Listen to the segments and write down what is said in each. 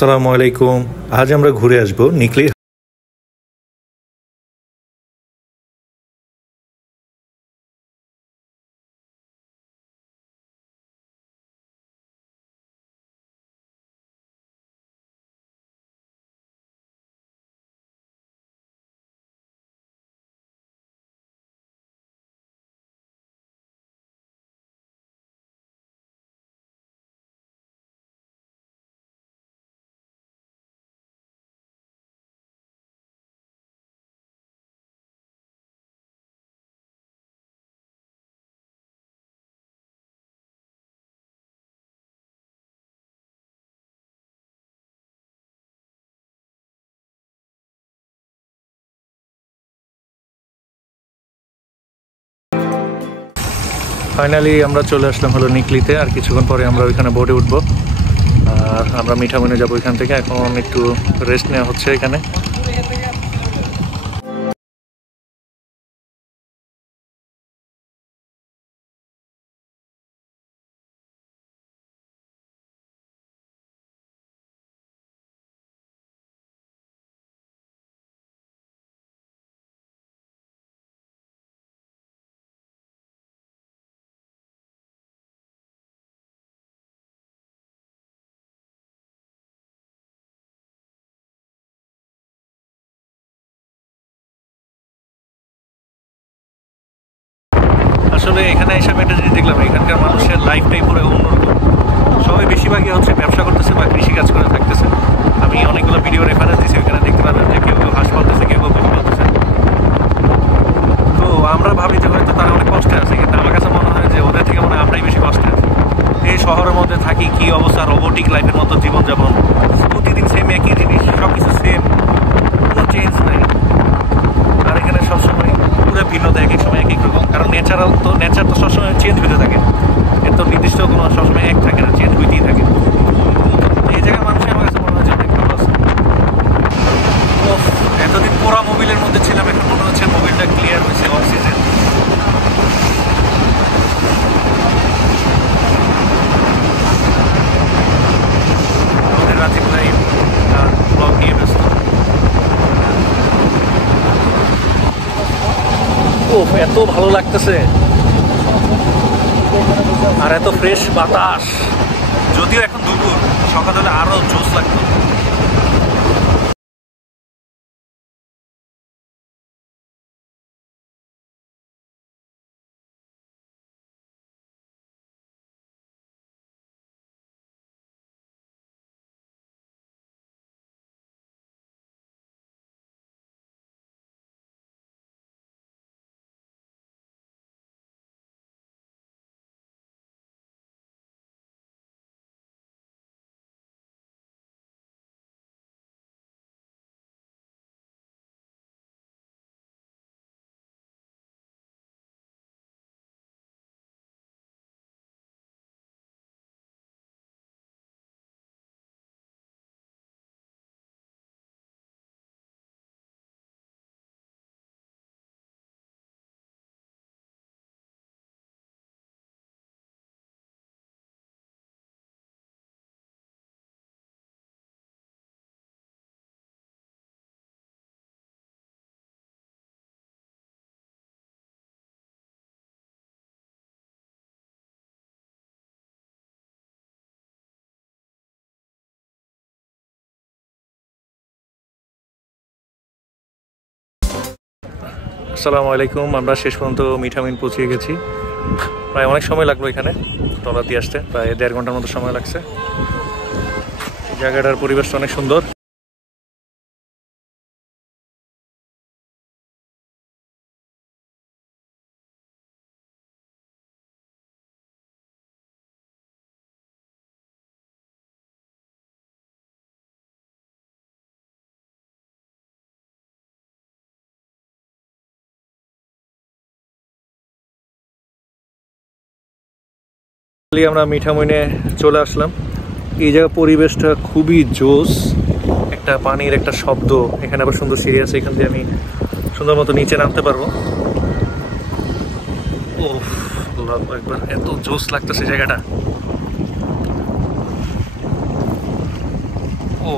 আসসালামু আলাইকুম। আজ আমরা ঘুরে আসবো নিকলি। ফাইনালি আমরা চলে আসলাম হলো নিকলিতে। আর কিছুক্ষণ পরে আমরা ওইখানে বোটে উঠবো আর আমরা মিঠামইনে যাবো এখান থেকে। এখন একটু রেস্ট নেওয়া হচ্ছে এখানে। আসলে এখানে এসে আমি একটা জিনিস দেখলাম, এখানকার মানুষের লাইফটাই পুরো অন্যরকম। সবাই বেশিরভাগই হচ্ছে ব্যবসা করতেছে বা কৃষিকাজ করে থাকতেছে। আমি অনেকগুলো ভিডিও রেফারেন্স দিচ্ছি, ওখানে দেখতে পাবেন যে কেউ কেউ হাঁস পালতেছে, কেউ কেউ গরু পালতেছে। তো আমরা ভাবি যে হয়তো তারা অনেক কষ্টে আছে, কিন্তু আমার কাছে মনে হয় যে ওদের থেকে মনে হয় আমরাই বেশি কষ্টে আছি। এই শহরের মধ্যে থাকি, কি অবস্থা, রোবোটিক লাইফের মতো জীবনযাপন, প্রতিদিন সেম একই জিনিস, সব কিছু সেম, কোনো চেঞ্জ নাই। আর এখানে সবসময় পুরো ভিন্নতা, এক এক সময় এক এক রকম। কারণ নেচার তো সবসময় চেঞ্জ হতে থাকে, এর তো নির্দিষ্ট কোনো সবসময় এক থাকে না, চেঞ্জ হইতেই থাকে। এই জায়গায় মানুষ আমার কাছে মনে হচ্ছে অনেক ভালো আছে। এতদিন পোড়া মোবিলের মধ্যে ছিলাম, এখন মনে হচ্ছে মোবিলটা ক্লিয়ার হয়েছে, অক্সিজেন। আমাদের রাজীব ভাই ব্লগ নিয়ে ব্যস্ত। এত ভালো লাগতেছে আর এত ফ্রেশ বাতাস। যদিও এখন দুপুর, সকাল হলে আরো জোশ লাগতো। আসসালামু আলাইকুম। আমরা শেষ পর্যন্ত মিঠামইন পৌঁছে গেছি। প্রায় অনেক সময় লাগলো এখানে ট্রলার দিয়ে আসতে, প্রায় 1.5 ঘন্টার মতো সময় লাগছে। জায়গাটার পরিবেশটা অনেক সুন্দর। আমরা মিঠামইনে চলে আসলাম। এই জায়গার পরিবেশটা খুবই জোস। একটা পানির একটা শব্দ, এখানে আবার সুন্দর সিঁড়ি আছে, এখান দিয়ে আমি সুন্দর মতো নিচে নামতে পারবো। একবার এত জোস লাগতেছে জায়গাটা। ও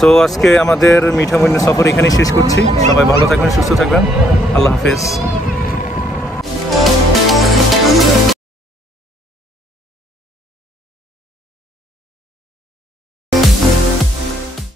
সো আজকে আমাদের মিঠামইনের সফর এখানেই শেষ করছি। সবাই ভালো থাকবেন, সুস্থ থাকবেন। আল্লাহ হাফেজ।